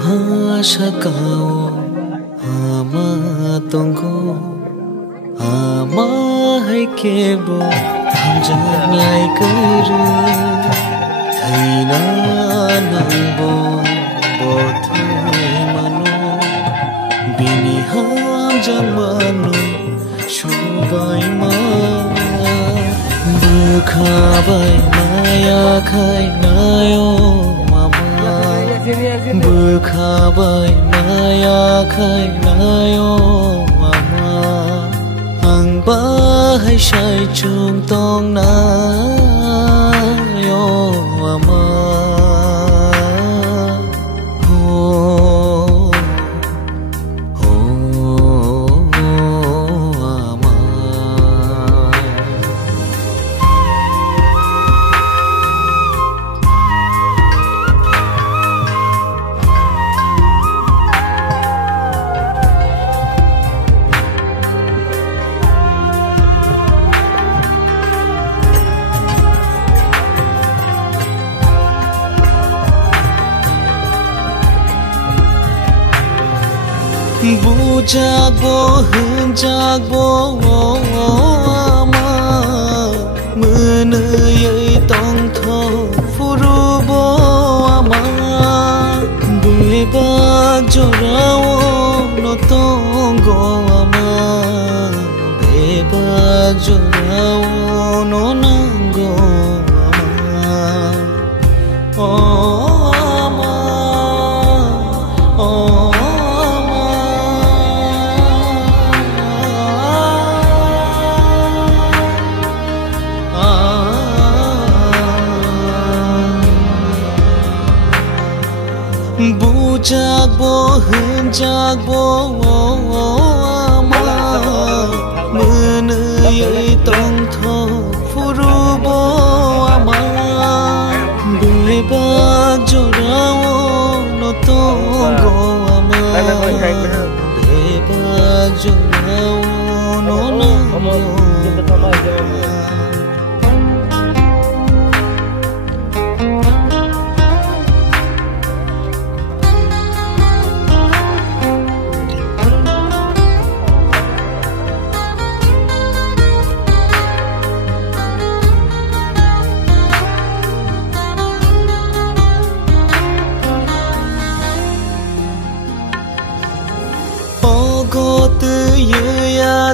Sakao ama tonggo ama hai kebo hamjanai kuru thaina nangbo bothai mano bini hamjamano shobai ma bukhabai maya khai nayo Bukhabai maya khai nayo mama ang bahay siya'y chungtong nayo mama Bujagbo hunjagbo ama menayai tongtho furubo ama bebak jorao no tonggo ama bebak jorao no nanggo ama Bujagbo hunjagbo ama menayai tongtho furubo ama bebak jorao no tonggo ama bebak jorao no nanggo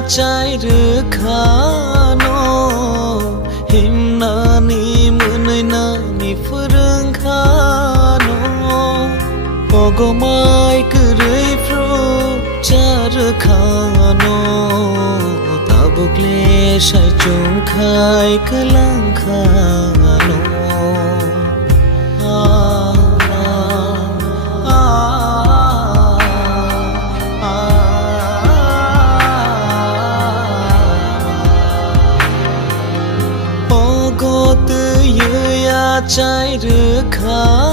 Chai rekhano himnani munainani furungkhano ogomai kurai fro charkhano tabukle sai chungkhai kalangkhano Chai rekha